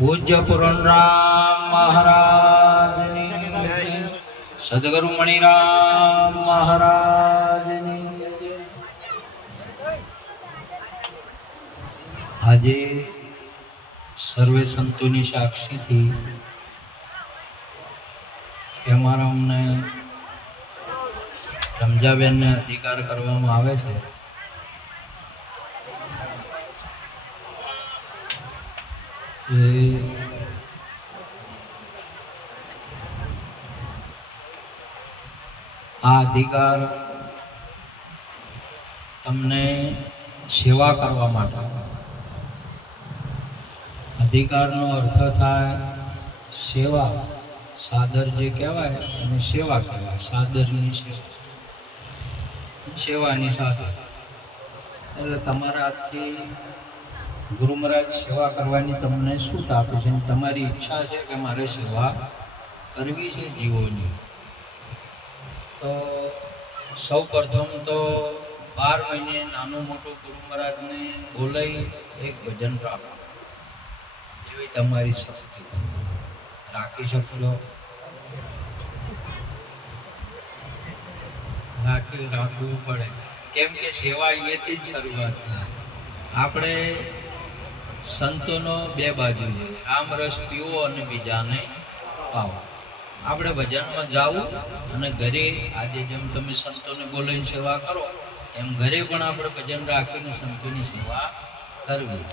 પૂજ્ય પુરણરામ મહારાજની જય. સદગુરુ મણિરામ મહારાજની જય. આજે સર્વે સંતોની સાક્ષીથી અમારા અમને રમજાબેનને અધિકાર કરવામાં આવે છે. આ અધિકાર તમને સેવા કરવા માટે. અધિકારનો અર્થ થાય સેવા. સાદર જે કહેવાય અને સેવા કહેવાય. સાદરની સેવા, સેવાની સાદર. એટલે તમારા હાથથી ગુરુ મહારાજ સેવા કરવાની તમને છૂટ આપે છે. તમારી ઈચ્છા છે કે મારે સેવા કરવી છે જીવોની. તો સૌ પ્રથમ તો 12 મહિને નાનું મોટું ગુરુ મહારાજને બોલાવી એક ભજન રાખો. જેવી તમારી શક્તિ રાખી શકશો રાખવું પડે. કેમ કે સેવા અહીંયાથી જ શરૂઆત થાય. આપણે સંતોનો બે બાજુ છે. રામ રસ પીવો અને બીજાને પાવો. આપણે ભજનમાં જાવું અને ઘરે આજે જેમ તમે સંતોને બોલાવીને સેવા કરો એમ ઘરે પણ આપણે ભજન રાખીને સંતોની સેવા કરવી.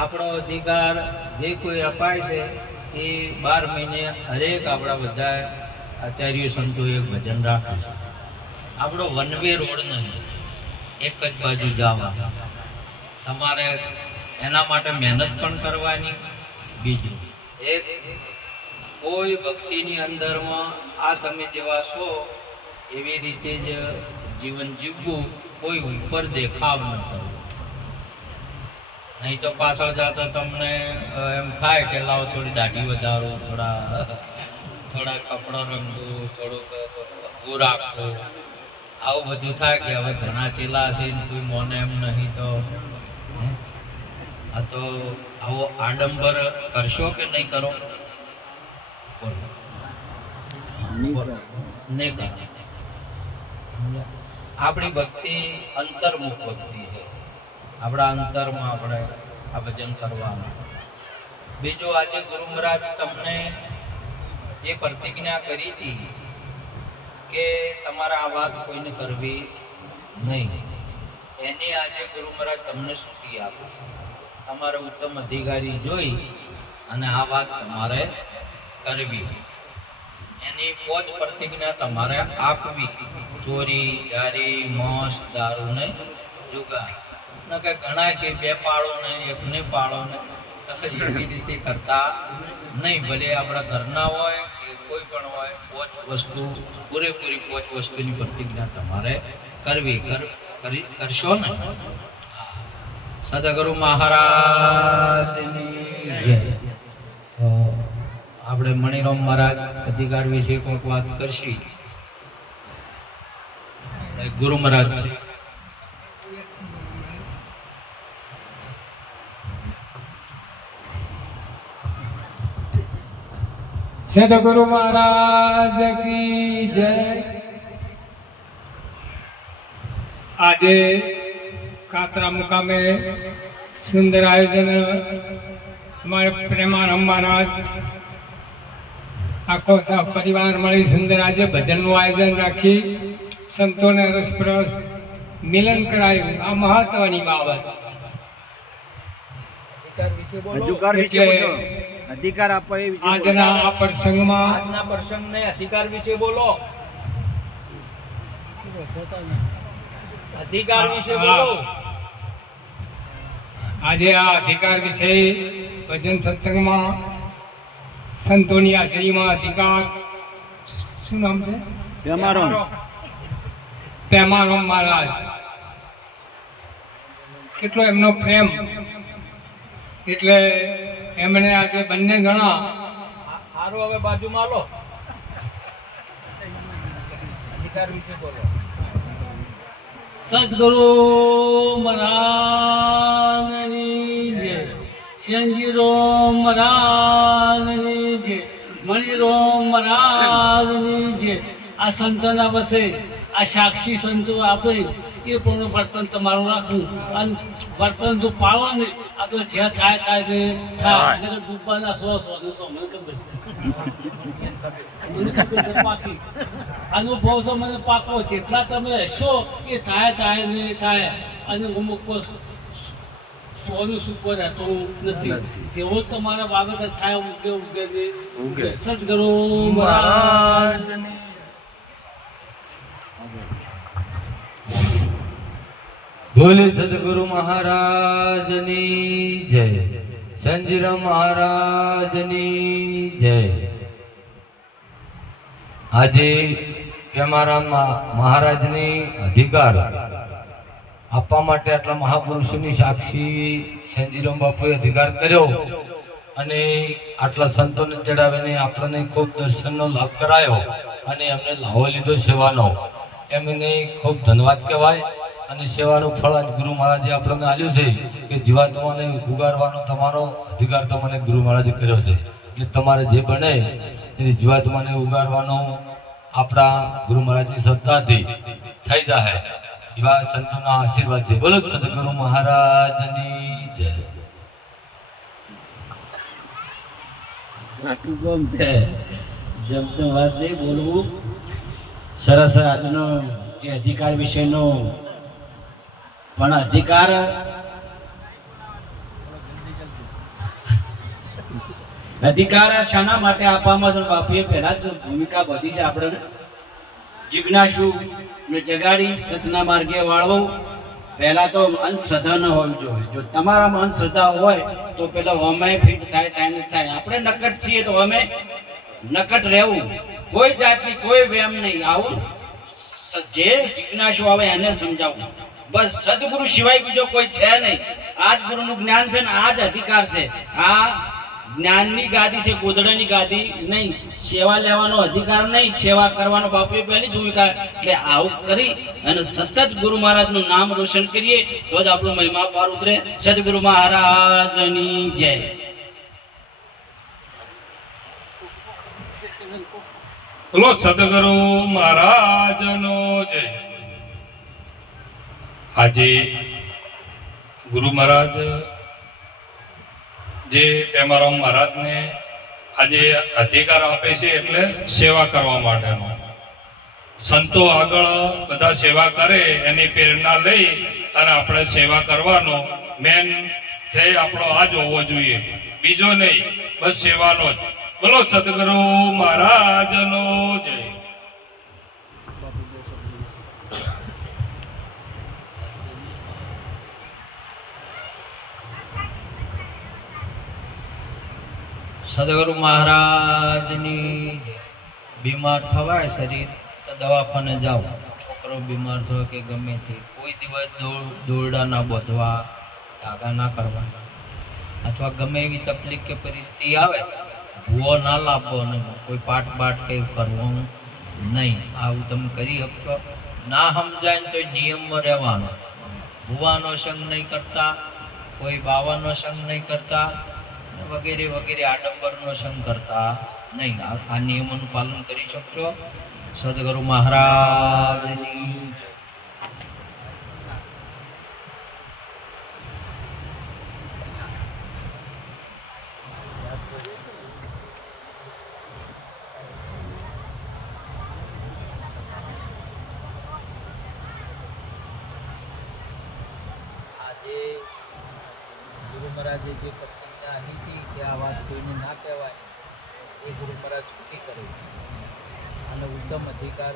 આપણો અધિકાર જે કોઈ અપાય છે એ 12 મહિને હરેક આપણા બધા આચાર્ય સંતો એક ભજન રાખે છે. આપણો વન વે રોડ નહીં, એક જ બાજુ જવા. તમારે એના માટે મહેનત પણ કરવાની. બીજું એક કોઈ ભક્તિની અંદરમાં આ તમે જેવા છો એવી રીતે જ જીવન જીવવું. કોઈ ઉપર દેખાવ ન કરવો. નહીં તો પાછળ જતા તમને એમ થાય કે લાવો થોડી દાઢી વધારો, થોડા કપડાં રંગવું, થોડુંક ભગવું રાખવું. આવું બધું થાય કે હવે ઘણા ચેલા છે કોઈ મોને એમ નહીં. તો આ તો આવો આડંબર કરશો કે નહીં કરો? નહીં કરો. આપણી ભક્તિ અંતર્મુખ ભક્તિ છે. આપણા અંતરમાં આપણે આ ભજન કરવાનું. બીજું આજે ગુરુ મહારાજ તમને જે પ્રતિજ્ઞા કરી હતી કે તમારે આ વાત કોઈને કરવી નહીં, એની આજે ગુરુ મહારાજ તમને સૂચી આપે છે. તમારે ઉત્તમ અધિકારી જોઈ અને આ વાત તમારે કરવી. એની 5 પ્રતિજ્ઞા તમારે આપવી. ચોરી, જારી, મોસ, દારૂ ને જુગાર. ન કે ઘણા કે 2 પાળો ને 1 ને પાળો ને તમે એવી રીતે કરતા નહીં. ભલે આપણા ઘરના હોય કે કોઈ પણ હોય, 5 વસ્તુ પૂરેપૂરી 5 વસ્તુની પ્રતિજ્ઞા તમારે કરવી. કરશો ને? સદગુરુ મહારાજની જય. તો આપણે મણિરામ મહારાજ અધિકાર વિશે કોઈક વાત કરશી. ગુરુ મહારાજ છે. સદગુરુ મહારાજ કી જય. આજે કાતરા મુકામે સુંદર આયોજન અમારે પ્રેમાનંદ મહારાજ આખો પરિવાર મળી સુંદર આજે ભજનનું આયોજન રાખી સંતોને રસપ્રસ મિલન કરાયું. આ મહત્વની બાબત. અધિકાર આપો એ વિશે આજના આ પ્રસંગમાં આજના પ્રસંગને અધિકાર વિશે બોલો. અધિકાર વિશે બોલો. આજે આ અધિકાર વિશે ભજન સત્સંગમાં સંતોની હાજરીમાં અધિકાર. શું નામ છે? પ્રેમાનંદ મહારાજ. કેટલો એમનો પ્રેમ. એટલે એમણે આજે બંને જણા હારું હવે બાજુમાં લો. અધિકાર વિશે બોલો. સદગુરુ મહારાજની જય. શ્યામજીરામ મહારાજની જય, મણિરામ મહારાજની જય. આ સંતોના વસે આ સાક્ષી સંતો આપે એ પણ વર્તન તમારું રાખવું, અને વર્તન જો પાડો ને આ તો જ્યાં થાય થાય ને થાય, એટલે ડૂબવાના 100 ને 100 મને ખબર છે, મને ખબર છે પાકી અનુભવ છે મને પાકો. જેટલા તમે હશો એ થાય થાય ને થાય, અને અમુક સોનું સુપર રહેતો નથી, તેવો તમારા બાબત થાય ઉગે ઉગે ને ઉગે. સદગુરુ મહારાજ બોલે સદગુરુ મહારાજની જય, સંજીરામ મહારાજની જય. આજે અમારા મહારાજની અધિકાર આપવા માટે આટલા મહાપુરુષોની સાક્ષી સંજીરામ બાપુએ અધિકાર કર્યો, અને આટલા સંતોને ચડાવીને આપણને ખૂબ દર્શનનો લાભ કરાયો, અને એમને લાવો લીધો સેવાનો. એમને ખૂબ ધન્યવાદ કહેવાય. અને સેવાનું ફળ આજ ગુરુ મહારાજે આપણને આપ્યું છે કે જીવાત્માને ઉગારવાનો તમારો અધિકાર તમને ગુરુ મહારાજે કર્યો છે. એટલે તમારે જે બને એ જીવાત્માને ઉગારવાનો આપણા ગુરુ મહારાજની સત્તાથી થઈ જાય, એવા સંતોના આશીર્વાદ છે. બોલો સદગુરુ મહારાજની જય. આટલું ગમ છે જમતો વાત નહીં બોલવું. સરસ આજનો જે અધિકાર વિષયનો, પણ અધિકાર શાના માટે આપવામાં છે? બાપુએ પહેલા જ ભૂમિકા બધી છે. આપણે જિજ્ઞાસુ ને જગાડી સતના માર્ગે વાળવો. પહેલા તો અંધશ્રદ્ધા ન હોવી જોઈએ. જો તમારામાં અંધશ્રદ્ધા હોય તો પેલા હોમે ફિટ થાય ને થાય. આપણે નકટ છીએ તો હોમે નકટ રહેવું, કોઈ જાતની કોઈ વ્યાયામ નહીં. આવું જે જિજ્ઞાસુ આવે એને સમજાવવું. બસ સદગુરુ સિવાય બીજો કોઈ છે નહીં. આ જ ગુરુનું જ્ઞાન છે ને આ જ અધિકાર છે. આ જ્ઞાનની ગાદી છે, ગોદડાની ગાદી નહીં. સેવા લેવાનો અધિકાર નહીં, સેવા કરવાનો બાપુએ પહેલી ભૂમિકા. એટલે આવું કરી અને સતત ગુરુ મહારાજનું નામ રોશન કરીએ તો જ આપણો મહિમા પાર ઉતરે. સદગુરુ મહારાજની જય. બોલો સદગુરુ મહારાજનો જય. આજે ગુરુ મહારાજ જે પેમારામ મહારાજને આજે અધિકાર આપે છે, એટલે સેવા કરવા માટેનો. સંતો આગળ બધા સેવા કરે એની પ્રેરણા લઈ અને આપણે સેવા કરવાનો મેન ધ્યેય આપણો આ જ હોવો જોઈએ, બીજો નહીં, બસ સેવાનો જ. બોલો સદગુરુ મહારાજનો જય. સદગુરુ મહારાજની બીમાર થવાય શરીર તો દવાખાને જાઓ. છોકરો બીમાર થયો કે ગમે તે, કોઈ દિવસ દોરડા ના બોધવા, ધાગા ના કરવા, અથવા ગમે એવી તકલીફ કે પરિસ્થિતિ આવે ભૂવો ના લાવવો, અને કોઈ પાઠ બાટ કંઈ કરવું નહીં. આવું તમે કરી શકશો. ના સમજાય ને તો નિયમમાં રહેવાનો. ભૂવાનો સંગ નહીં કરતા, કોઈ બાવાનો સંગ નહીં કરતા, વગેરે વગેરે આડંબરનો સંગ કરતા નહીં. આ નિયમોનું પાલન કરી શકશો. સદગુરુ મહારાજની આજે ગુરુ મહારાજે જે પ્રતિજ્ઞા લીધી કે આ વાત કોઈને ના કહેવાય, એ ગુરુ મહારાજ છૂટી કરે છે. અને ઉત્તમ અધિકાર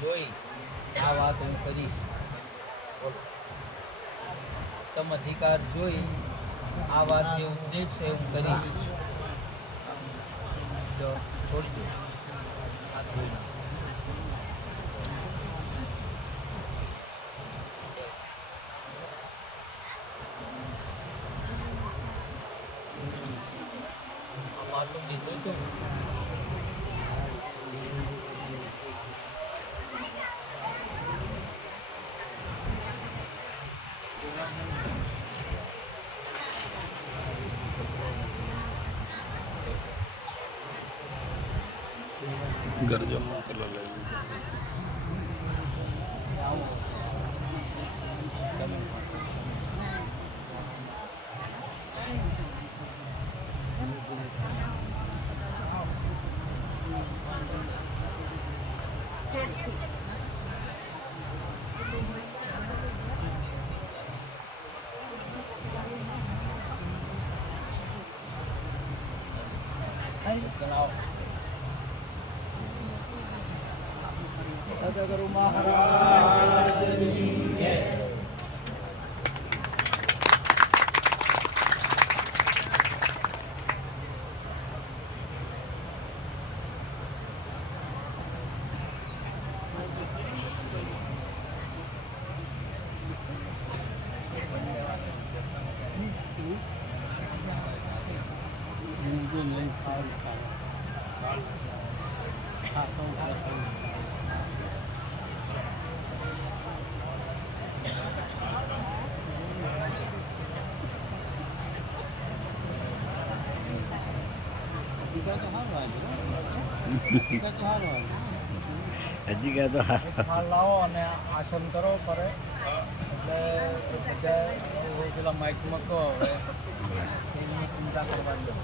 જોઈ આ વાત હું કરીશ. ઉત્તમ અધિકાર જોઈ આ વાત જે ઉપદેશ છે હું કરીશ. તો છોડી દો આ જોઈ. માટલું લીધું હતું. સદગુરુ મહારાજની જય. હજી કહે તો હાલ લાવો અને આસન કરો પડે એટલે બધા પેલા માઇકમાં કહો હવે એની ચિંતા કરવાની.